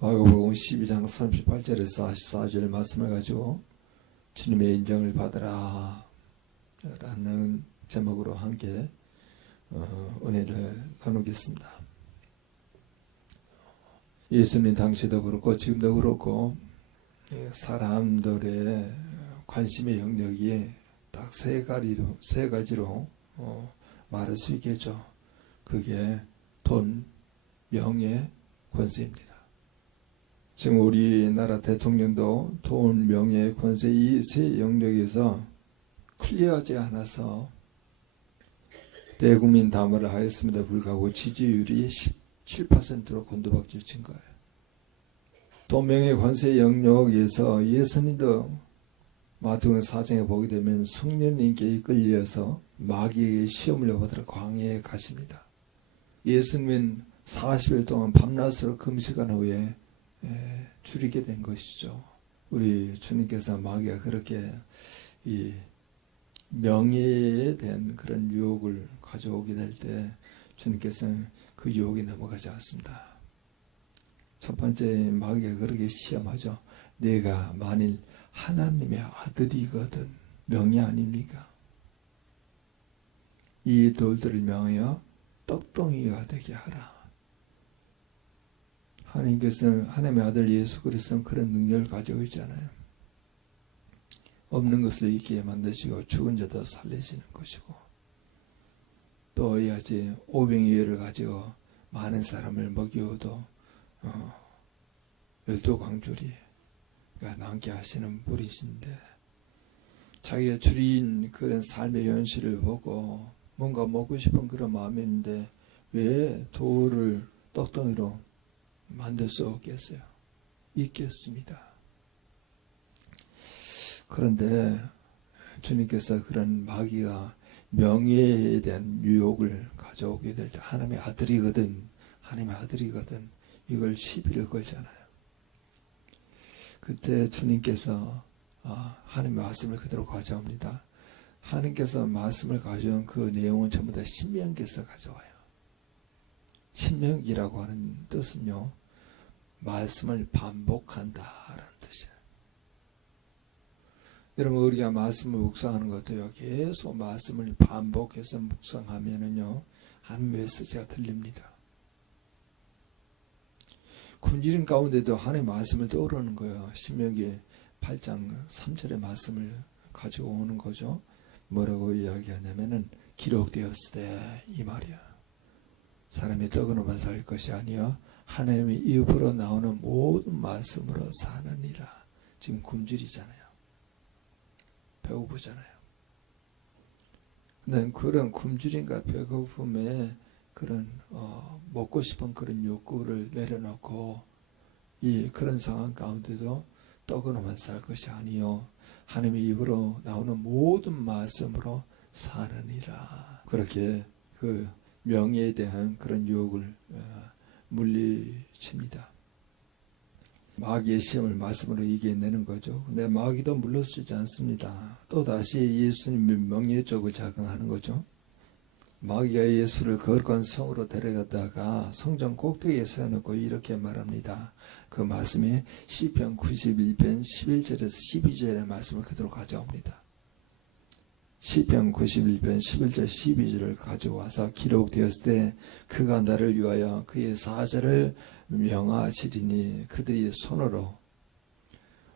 마가복음 12장 38절에서 44절 말씀을 가지고 주님의 인정을 받으라 라는 제목으로 함께 은혜를 나누겠습니다. 예수님 당시도 그렇고 지금도 그렇고 사람들의 관심의 영역이 딱 세 가지로 말할 수 있겠죠. 그게 돈, 명예, 권세입니다. 지금 우리나라 대통령도 돈, 명예, 권세 이 세 영역에서 클리어하지 않아서 대국민 담화를 하였음에도 불구하고 지지율이 17%로 곤두박질 친 거예요. 돈, 명예, 권세 영역에서 예수님도 마태복음 4장에 보게 되면 성령님께 이끌려서 마귀에게 시험을 받으러 광야에 가십니다. 예수님은 40일 동안 밤낮으로 금식한 후에 줄이게 된 것이죠. 우리 주님께서 마귀가 그렇게 이 명예에 대한 그런 유혹을 가져오게 될 때 주님께서는 그 유혹에 넘어가지 않습니다. 첫 번째 마귀가 그렇게 시험하죠. 내가 만일 하나님의 아들이거든 명예 아닙니까? 이 돌들을 명하여 떡덩이가 되게 하라. 하나님께서는 하나님의 아들 예수 그리스도는 그런 능력을 가지고 있잖아요. 없는 것을 있게 만드시고 죽은 자도 살리시는 것이고 또 이같이 오병이어를 가지고 많은 사람을 먹이어도 12광주리 남게 하시는 분이신데 자기가 줄인 그런 삶의 현실을 보고 뭔가 먹고 싶은 그런 마음이 있는데 왜 돌을 떡덩이로 만들 수 없겠어요? 있겠습니다. 그런데 주님께서 그런 마귀가 명예에 대한 유혹을 가져오게 될 때 하나님의 아들이거든 이걸 시비를 걸잖아요. 그때 주님께서 하나님의 말씀을 그대로 가져옵니다. 하나님께서 말씀을 가져온 그 내용은 전부 다 신명기에서 가져와요. 신명기라고 하는 뜻은요, 말씀을 반복한다라는 뜻이에요. 여러분, 우리가 말씀을 묵상하는 것도요, 계속 말씀을 반복해서 묵상하면은요, 하나님의 메시지가 들립니다. 굶주린 가운데도 하나님의 말씀을 떠오르는 거예요. 신명기 8장 3절의 말씀을 가지고 오는 거죠. 뭐라고 이야기하냐면은 기록되었을 때 이 말이야. 사람이 떡으로만 살 것이 아니요 하나님의 입으로 나오는 모든 말씀으로 사느니라. 지금 굶주리잖아요. 배고프잖아요. 근데 그런 굶주림과 배고픔에 그런 먹고 싶은 그런 욕구를 내려놓고 이 그런 상황 가운데도 떡으로만 살 것이 아니요 하나님의 입으로 나오는 모든 말씀으로 사느니라. 그렇게 그 명예에 대한 그런 유혹을 물리칩니다. 마귀의 시험을 말씀으로 이겨내는 거죠. 근데 마귀도 물러서지 않습니다. 또다시 예수님의 명예 쪽을 자극하는 거죠. 마귀가 예수를 거룩한 성으로 데려갔다가 성전 꼭대기에 세워놓고 이렇게 말합니다. 그 말씀이 시편 91편 11절에서 12절의 말씀을 그대로 가져옵니다. 시편 91편 11절 12절을 가져와서 기록되었을 때 그가 나를 위하여 그의 사절을 명하시리니 그들이 손으로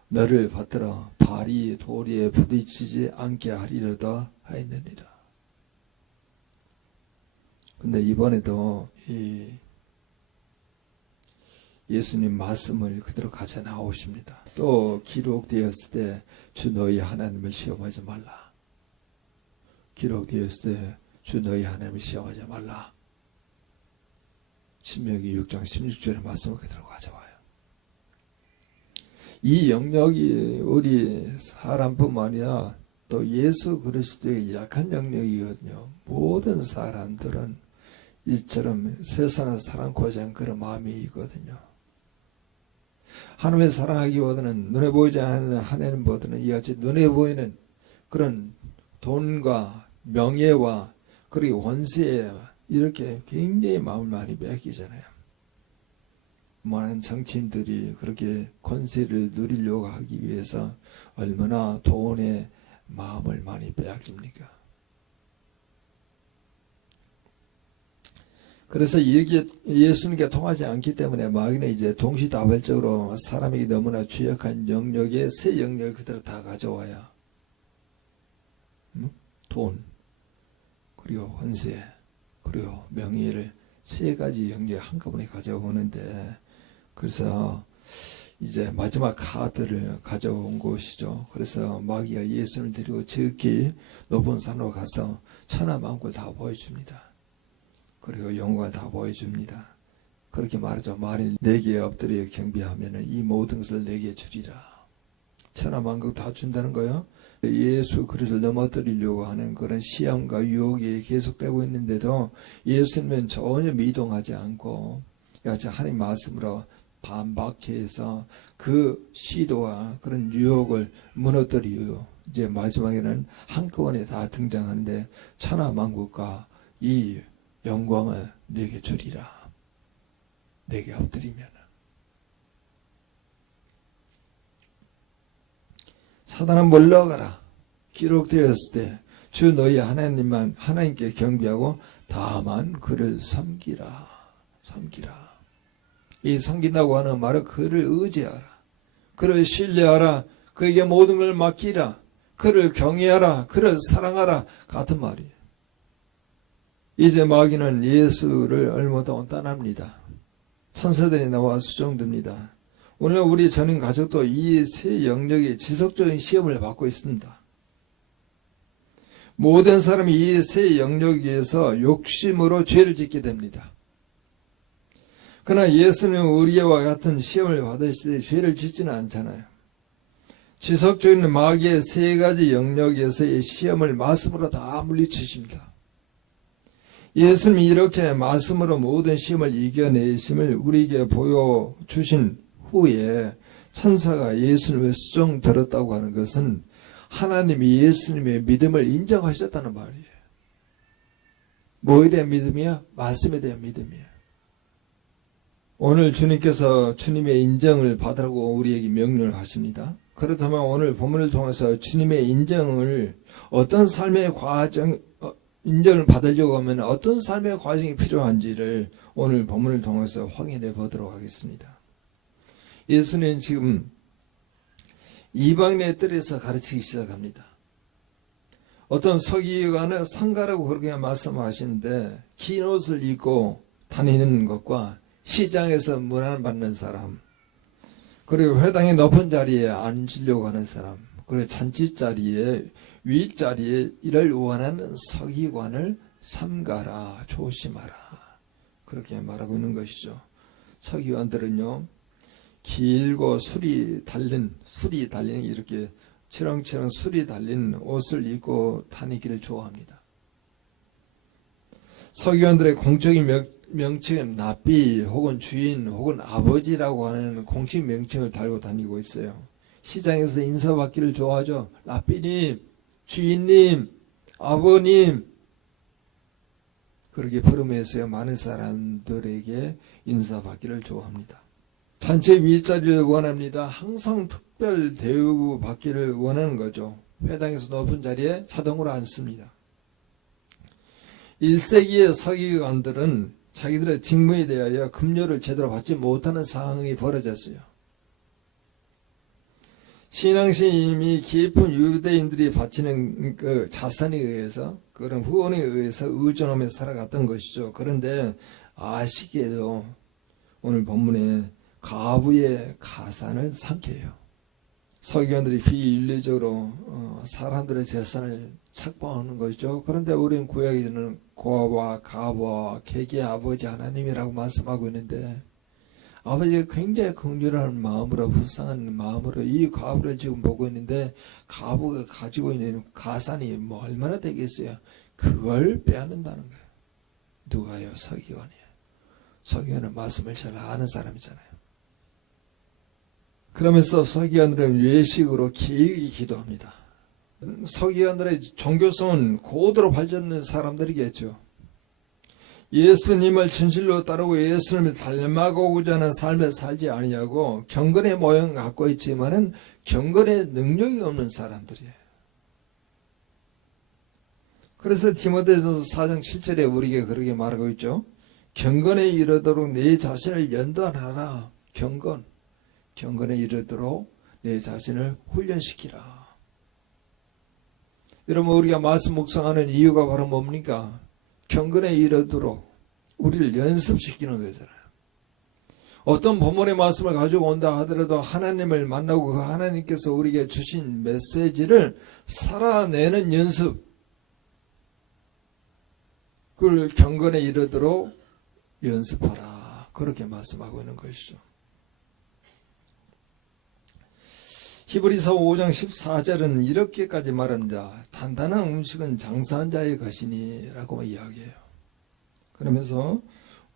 너를 받들어 발이 도리에 부딪히지 않게 하리로다 하였느니라. 근데 이번에도 이 예수님 말씀을 그대로 가져 나오십니다. 또 기록되었을 때 주 너희 하나님을 시험하지 말라. 기록되었을 때 주 너희 하나님을 시험하지 말라. 신명기 6장 16절의 말씀을 그대로 가져와요. 이 영역이 우리 사람뿐만 아니라 또 예수 그리스도의 약한 영역이거든요. 모든 사람들은 이처럼 세상을 사랑고자 하는 그런 마음이 있거든요. 하나님을 사랑하기보다는 눈에 보이지 않는 하나님보다는 이같이 눈에 보이는 그런 돈과 명예와 그리고 원세에 이렇게 굉장히 마음을 많이 뺏기잖아요. 많은 정치인들이 그렇게 권세를 누리려고 하기 위해서 얼마나 돈의 마음을 많이 빼앗깁니까? 그래서 이게 예수님께 통하지 않기 때문에 마귀는 이제 동시다발적으로 사람에게 너무나 취약한 영역에 새 영역을 그대로 다 가져와야 돈, 그리고 권세, 그리고 명예를 세 가지 영역에 한꺼번에 가져오는데, 그래서 이제 마지막 카드를 가져온 것이죠. 그래서 마귀가 예수님을 데리고 저기 높은 산으로 가서 천하만국을 다 보여줍니다. 그리고 영광을 다 보여줍니다. 그렇게 말하죠. 만일 내게 엎드려 경배하면 이 모든 것을 내게 주리라. 천하만국 다 준다는 거예요. 예수 그리스도를 넘어뜨리려고 하는 그런 시험과 유혹이 계속되고 있는데도 예수님은 전혀 미동하지 않고 하나님 말씀으로 반박해서 그 시도와 그런 유혹을 무너뜨리고 이제 마지막에는 한꺼번에 다 등장하는데 천하만국과 이 영광을 내게 주리라. 내게 엎드리면. 사단은 물러가라. 기록되었을 때 주 너희 하나님만 하나님께 경배하고 다만 그를 섬기라. 섬기라. 이 섬긴다고 하는 말은 그를 의지하라. 그를 신뢰하라. 그에게 모든 걸 맡기라. 그를 경외하라. 그를 사랑하라. 같은 말이에요. 이제 마귀는 예수를 얼마 동안 떠납니다. 천사들이 나와 수종듭니다. 오늘 우리 전인 가족도 이 세 영역의 지속적인 시험을 받고 있습니다. 모든 사람이 이 세 영역에서 욕심으로 죄를 짓게 됩니다. 그러나 예수는 우리와 같은 시험을 받으실 때 죄를 짓지는 않잖아요. 지속적인 마귀의 세 가지 영역에서의 시험을 말씀으로 다 물리치십니다. 예수님이 이렇게 말씀으로 모든 시험을 이겨내심을 우리에게 보여주신 후에 천사가 예수님을 수종 들었다고 하는 것은 하나님이 예수님의 믿음을 인정하셨다는 말이에요. 뭐에 대한 믿음이야? 말씀에 대한 믿음이에요. 오늘 주님께서 주님의 인정을 받으라고 우리에게 명령을 하십니다. 그렇다면 오늘 본문을 통해서 주님의 인정을 어떤 삶의 과정, 인정을 받으려고 하면 어떤 삶의 과정이 필요한지를 오늘 본문을 통해서 확인해 보도록 하겠습니다. 예수는 지금 이방인의 뜰에서 가르치기 시작합니다. 어떤 서기관은 상가라고 그렇게 말씀하시는데 긴 옷을 입고 다니는 것과 시장에서 문안받는 사람, 그리고 회당의 높은 자리에 앉으려고 하는 사람, 그리고 잔치 자리에 윗자리에 일을 원하는 서기관을 삼가라, 조심하라, 그렇게 말하고 있는 것이죠. 서기관들은요, 길고 술이 달린 이렇게 치렁치렁 술이 달린 옷을 입고 다니기를 좋아합니다. 서기관들의 공적인 명칭은 랍비 혹은 주인 혹은 아버지라고 하는 공식 명칭을 달고 다니고 있어요. 시장에서 인사받기를 좋아하죠. 랍비님, 주인님, 아버님, 그렇게 부르면서 많은 사람들에게 인사받기를 좋아합니다. 잔치 윗자리를 원합니다. 항상 특별 대우 받기를 원하는 거죠. 회당에서 높은 자리에 자동으로 앉습니다. 1세기의 서기관들은 자기들의 직무에 대하여 급료를 제대로 받지 못하는 상황이 벌어졌어요. 신앙심이 깊은 유대인들이 바치는 그 자산에 의해서, 그런 후원에 의해서 의존하며 살아갔던 것이죠. 그런데 아시게도 오늘 본문에 가부의 가산을 삼켜요. 서기관들이 비윤리적으로 사람들의 재산을 착보하는 것이죠. 그런데 우리는 구약에는 고아와 가부와 계기의 아버지 하나님이라고 말씀하고 있는데, 아버지가 굉장히 긍휼한 마음으로, 불쌍한 마음으로 이 가부를 지금 보고 있는데, 가부가 가지고 있는 가산이 뭐 얼마나 되겠어요? 그걸 빼앗는다는 거예요. 누가요? 서기관이에요. 서기관은 말씀을 잘 아는 사람이잖아요. 그러면서 서기관들은 외식으로 길게 기도합니다. 서기관들의 종교성은 고도로 발전된 사람들이겠죠. 예수님을 진실로 따르고 예수님을 닮아가고자 하는 삶을 살지 아니하고 경건의 모양을 갖고 있지만은 경건의 능력이 없는 사람들이에요. 그래서 디모데전서 4장 7절에 우리에게 그렇게 말하고 있죠. 경건에 이르도록 내 자신을 연단하라. 경건에 이르도록 내 자신을 훈련시키라. 여러분, 우리가 말씀 묵상하는 이유가 바로 뭡니까? 경건에 이르도록 우리를 연습시키는 거잖아요. 어떤 본문의 말씀을 가지고 온다 하더라도 하나님을 만나고 그 하나님께서 우리에게 주신 메시지를 살아내는 연습, 그걸 경건에 이르도록 연습하라. 그렇게 말씀하고 있는 것이죠. 히브리서 5장 14절은 이렇게까지 말합니다. 단단한 음식은 장사한 자의 것이니 라고 이야기해요. 그러면서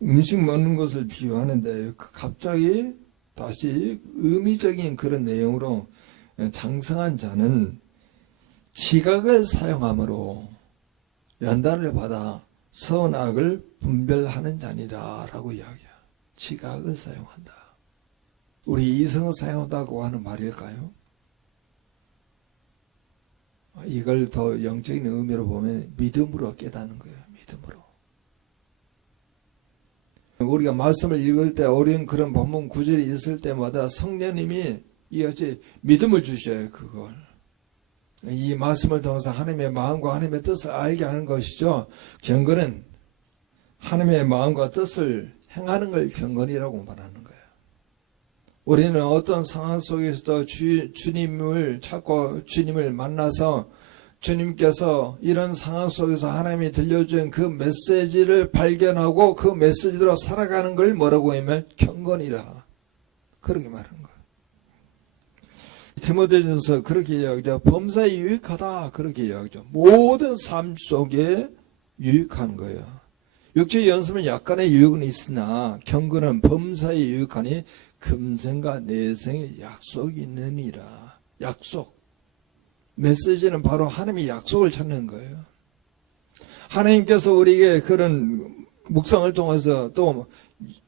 음식 먹는 것을 비유하는데 갑자기 다시 의미적인 그런 내용으로 장사한 자는 지각을 사용함으로 연단을 받아 선악을 분별하는 자니라 라고 이야기해요. 지각을 사용한다. 우리 이성을 사용한다고 하는 말일까요? 이걸 더 영적인 의미로 보면 믿음으로 깨닫는 거예요. 믿음으로. 우리가 말씀을 읽을 때 어려운 그런 본문 구절이 있을 때마다 성령님이 이같이 믿음을 주셔요. 그걸. 이 말씀을 통해서 하나님의 마음과 하나님의 뜻을 알게 하는 것이죠. 경건은 하나님의 마음과 뜻을 행하는 걸 경건이라고 말하는 거예요. 우리는 어떤 상황 속에서도 주님을 찾고 주님을 만나서 주님께서 이런 상황 속에서 하나님이 들려준 그 메시지를 발견하고 그 메시지대로 살아가는 걸 뭐라고 하면 경건이라. 그렇게 말하는 거예요. 디모데전서 그렇게 이야기하죠. 범사에 유익하다. 그렇게 이야기하죠. 모든 삶 속에 유익한 거예요. 육체의 연습은 약간의 유익은 있으나 경건은 범사에 유익하니 금생과 내생의 약속이 있느니라. 약속. 메시지는 바로 하나님의 약속을 찾는 거예요. 하나님께서 우리에게 그런 묵상을 통해서 또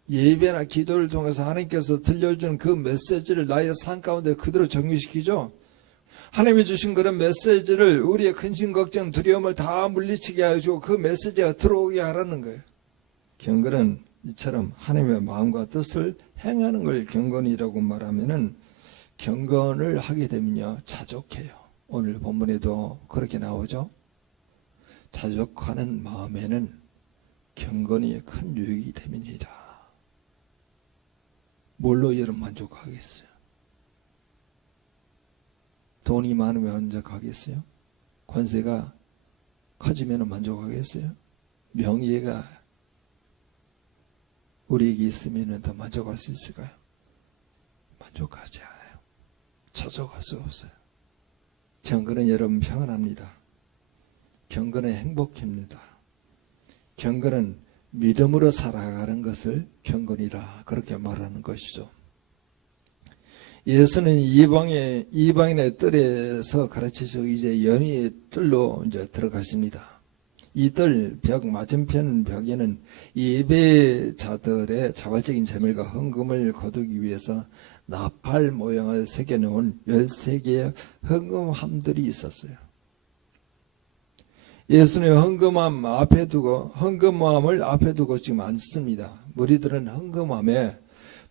예배나 기도를 통해서 하나님께서 들려준 그 메시지를 나의 삶 가운데 그대로 적용시키죠. 하나님이 주신 그런 메시지를 우리의 근심, 걱정, 두려움을 다 물리치게 해주고 그 메시지가 들어오게 하라는 거예요. 경건은 이처럼 하나님의 마음과 뜻을 행하는 걸 경건이라고 말하면은 경건을 하게 되면요 자족해요. 오늘 본문에도 그렇게 나오죠. 자족하는 마음에는 경건이 큰 유익이 됨이니라. 뭘로 여러분 만족하겠어요? 돈이 많으면 만족하겠어요? 권세가 커지면 만족하겠어요? 명예가 우리에게 있으면 더 만족할 수 있을까요? 만족하지 않아요. 자족할 수 없어요. 경건은 여러분 평안합니다. 경건은 행복합니다. 경건은 믿음으로 살아가는 것을 경건이라 그렇게 말하는 것이죠. 예수는 이방인의 뜰에서 가르치시고 이제 연희의 뜰로 이제 들어가십니다. 이 뜰 벽 맞은편 벽에는 예배자들의 자발적인 재물과 헌금을 거두기 위해서 나팔 모양을 새겨놓은 13개의 헌금함들이 있었어요. 예수님 헌금함을 앞에 두고 지금 앉습니다. 무리들은 헌금함에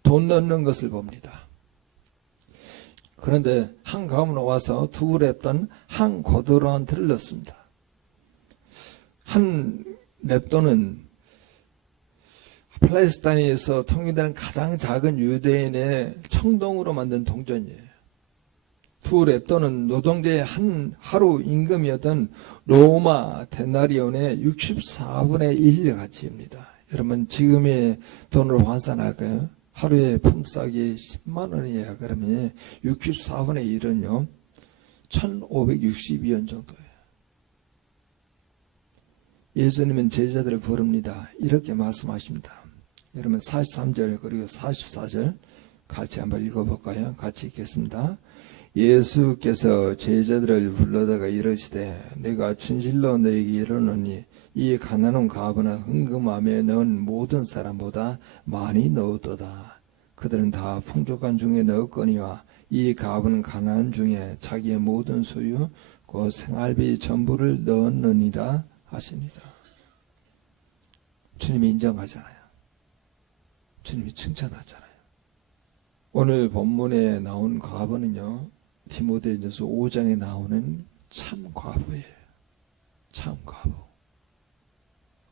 돈 넣는 것을 봅니다. 그런데 한가운데 와서 두 랩돈 한 고도로한 틀을 넣습니다. 한 랩돈은 팔레스타인에서 통일되는 가장 작은 유대인의 청동으로 만든 동전이에요. 두 랩돈은 노동자의 한 하루 임금이었던 로마 데나리온의 64분의 1 가치입니다. 여러분 지금의 돈으로 환산할까요? 하루에 품삯이 10만 원이에요. 그러면 64분의 1은요 1562원 정도예요. 예수님은 제자들을 부릅니다. 이렇게 말씀하십니다. 여러분 43절 그리고 44절 같이 한번 읽어볼까요? 같이 읽겠습니다. 예수께서 제자들을 불러다가 이르시되 내가 진실로 너희에게 이르노니 이 가난한 과부는 흥금함에 넣은 모든 사람보다 많이 넣었도다. 그들은 다 풍족한 중에 넣었거니와 이 과부는 가난한 중에 자기의 모든 소유 그 생활비 전부를 넣었느니라 하십니다. 주님이 인정하잖아요. 주님이 칭찬하잖아요. 오늘 본문에 나온 과부는요, 디모데전서 5장에 나오는 참 과부예요. 참 과부.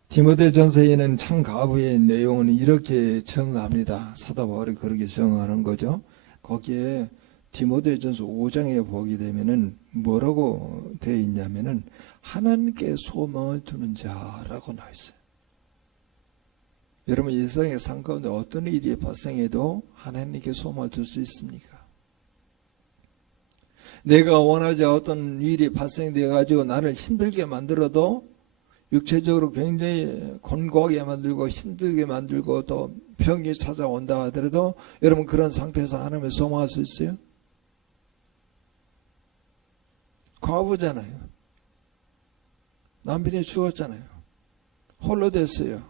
디모데전서에는 참 과부의 내용은 이렇게 정합니다. 사도 바울이 그렇게 정하는 거죠. 거기에 디모데전서 5장에 보게 되면은 뭐라고 되어 있냐면은 하나님께 소망을 두는 자라고 나와 있어요. 여러분 일상의 삶 가운데 어떤 일이 발생해도 하나님께 소망을 둘 수 있습니까? 내가 원하지 어떤 일이 발생되어 가지고 나를 힘들게 만들어도 육체적으로 굉장히 곤고하게 만들고 힘들게 만들고 또 병이 찾아온다 하더라도 여러분 그런 상태에서 하나님을 소망할 수 있어요? 과부잖아요. 남편이 죽었잖아요. 홀로 됐어요.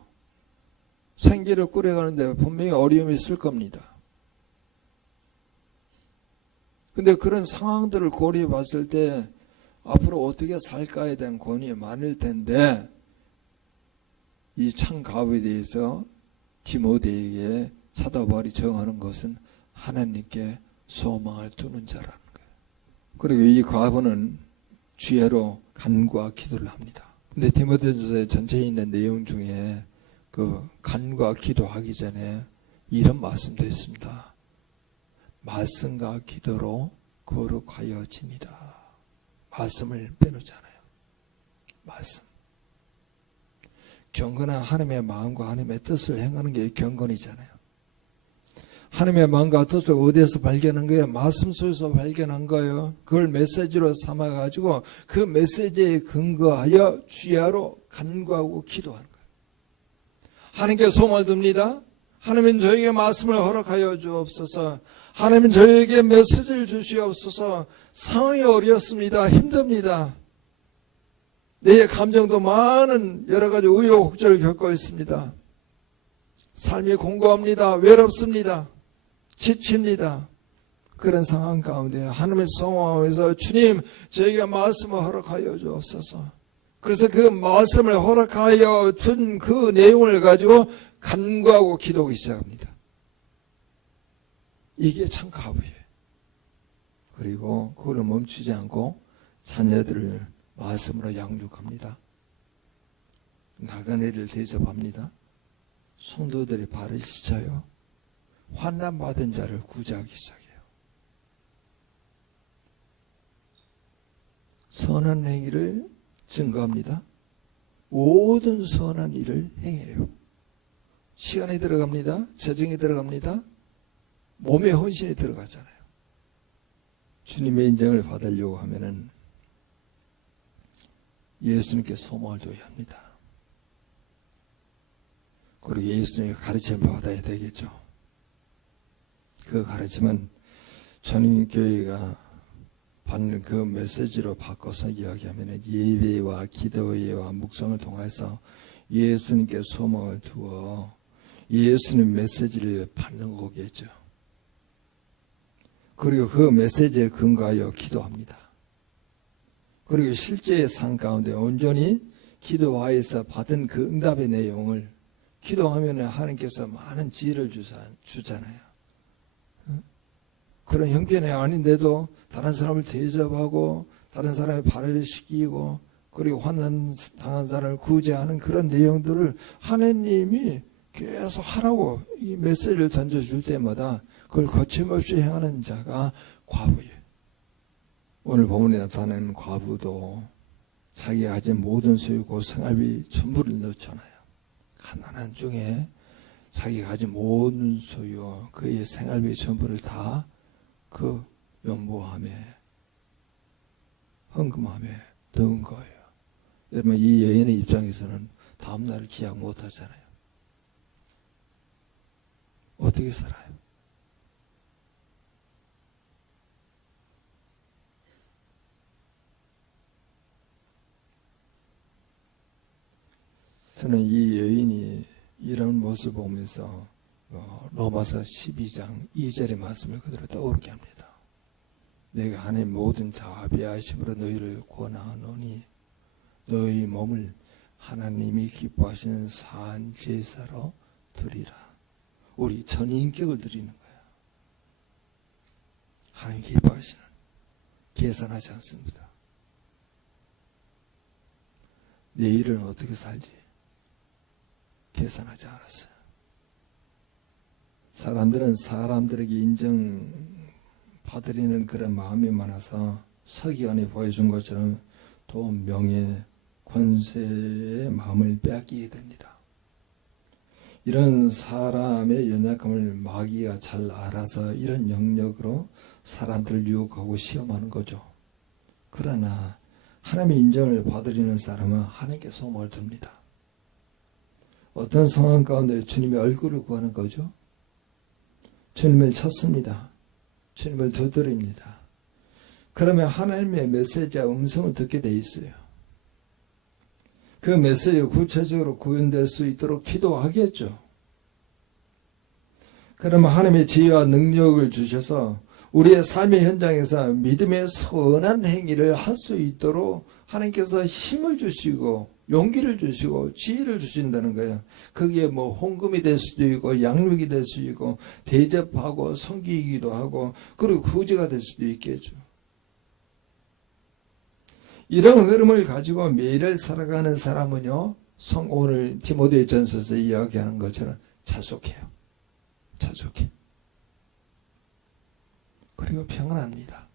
생계를 꾸려가는데 분명히 어려움이 있을 겁니다. 근데 그런 상황들을 고려해 봤을 때 앞으로 어떻게 살까에 대한 고민이 많을 텐데 이 참 과부에 대해서 디모데에게 사도 바울이 정하는 것은 하나님께 소망을 두는 자라는 거예요. 그리고 이 과부는 주야로 간구와 기도를 합니다. 근데 디모데전서의 전체에 있는 내용 중에 그 간구와 기도하기 전에 이런 말씀도 있습니다. 말씀과 기도로 거룩하여지니라. 말씀을 빼놓잖아요. 말씀. 경건은 하나님의 마음과 하나님의 뜻을 행하는 게 경건이잖아요. 하나님의 마음과 뜻을 어디에서 발견한 거예요? 말씀 속에서 발견한 거예요. 그걸 메시지로 삼아가지고 그 메시지에 근거하여 주야로 간구하고 기도하는 거예요. 하나님께 소망을 둡니다. 하나님은 저에게 말씀을 허락하여 주옵소서. 하나님은 저에게 메시지를 주시옵소서. 상황이 어렵습니다. 힘듭니다. 내 감정도 많은 여러 가지 우여곡절을 겪고 있습니다. 삶이 공고합니다. 외롭습니다. 지칩니다. 그런 상황 가운데 하나님의 소망하면서 주님 저에게 말씀을 허락하여 주옵소서. 그래서 그 말씀을 허락하여 준 그 내용을 가지고 간구하고 기도하기 시작합니다. 이게 참 과부예요. 그리고 그걸 멈추지 않고 자녀들을 말씀으로 양육합니다. 나그네를 대접합니다. 성도들의 발을 씻어요. 환난받은 자를 구제하기 시작해요. 선한 행위를 증거합니다. 모든 선한 일을 행해요. 시간이 들어갑니다. 재정이 들어갑니다. 몸의 헌신이 들어가잖아요. 주님의 인정을 받으려고 하면은 예수님께 소망을 둬야 합니다. 그리고 예수님의 가르침을 받아야 되겠죠. 그 가르침은 전인교회가 받는 그 메시지로 바꿔서 이야기하면 예배와 기도회와 묵상을 통해서 예수님께 소망을 두어 예수님 메시지를 받는 거겠죠. 그리고 그 메시지에 근거하여 기도합니다. 그리고 실제의 삶 가운데 온전히 기도하여서 받은 그 응답의 내용을 기도하면 하나님께서 많은 지혜를 주잖아요. 그런 형편이 아닌데도 다른 사람을 대접하고 다른 사람의 발을 씻기고 그리고 환난 당한 사람을 구제하는 그런 내용들을 하나님이 계속 하라고 이 메시지를 던져줄 때마다 그걸 거침없이 행하는 자가 과부예요. 오늘 본문에 나타나는 과부도 자기가 가진 모든 소유고 생활비 전부를 넣잖아요. 가난한 중에 자기가 가진 모든 소유 그의 생활비 전부를 다 그 연보함에 헌금함에 넣은 거예요. 여러분 이 여인의 입장에서는 다음날을 기약 못 하잖아요. 어떻게 살아요? 저는 이 여인이 이런 모습을 보면서 로마서 12장 2절의 말씀을 그대로 떠오르게 합니다. 내가 하나님 모든 자비하심으로 너희를 권하노니 너희 몸을 하나님이 기뻐하시는 산 제사로 드리라. 우리 전인격을 드리는 거야. 하나님 기뻐하시는, 계산하지 않습니다. 내일은 어떻게 살지 계산하지 않았어요. 사람들은 사람들에게 인정받으려는 그런 마음이 많아서 서기관이 보여준 것처럼 돈, 명예, 권세의 마음을 빼앗기게 됩니다. 이런 사람의 연약함을 마귀가 잘 알아서 이런 영역으로 사람들을 유혹하고 시험하는 거죠. 그러나 하나님의 인정을 받으려는 사람은 하나님께 소망을 둡니다. 어떤 상황 가운데 주님의 얼굴을 구하는 거죠. 주님을 찾습니다. 주님을 두드립니다. 그러면 하나님의 메시지와 음성을 듣게 돼 있어요. 그 메시지가 구체적으로 구현될 수 있도록 기도하겠죠. 그러면 하나님의 지혜와 능력을 주셔서 우리의 삶의 현장에서 믿음의 선한 행위를 할 수 있도록 하나님께서 힘을 주시고 용기를 주시고 지혜를 주신다는 거예요. 그게 뭐 헌금이 될 수도 있고 양육이 될 수도 있고 대접하고 섬기기도 하고 그리고 구제가 될 수도 있겠죠. 이런 흐름을 가지고 매일을 살아가는 사람은요, 오늘 디모데 전서에서 이야기하는 것처럼 자숙해요. 자숙해. 그리고 평안합니다.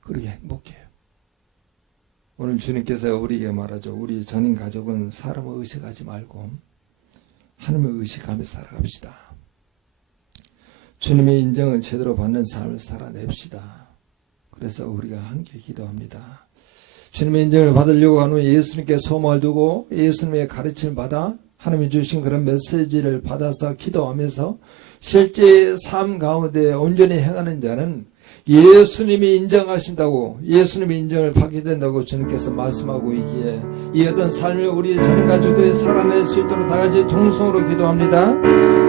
그리고 행복해요. 오늘 주님께서 우리에게 말하죠. 우리 전인 가족은 사람을 의식하지 말고 하나님을 의식하며 살아갑시다. 주님의 인정을 제대로 받는 삶을 살아냅시다. 그래서 우리가 함께 기도합니다. 주님의 인정을 받으려고 하면 예수님께 소망을 두고 예수님의 가르침을 받아 하나님이 주신 그런 메시지를 받아서 기도하면서 실제 삶 가운데 온전히 행하는 자는 예수님이 인정하신다고, 예수님의 인정을 받게 된다고 주님께서 말씀하고 있기에 이 어떤 삶을 우리 전 가족들이 살아낼 수 있도록 다 같이 동성으로 기도합니다.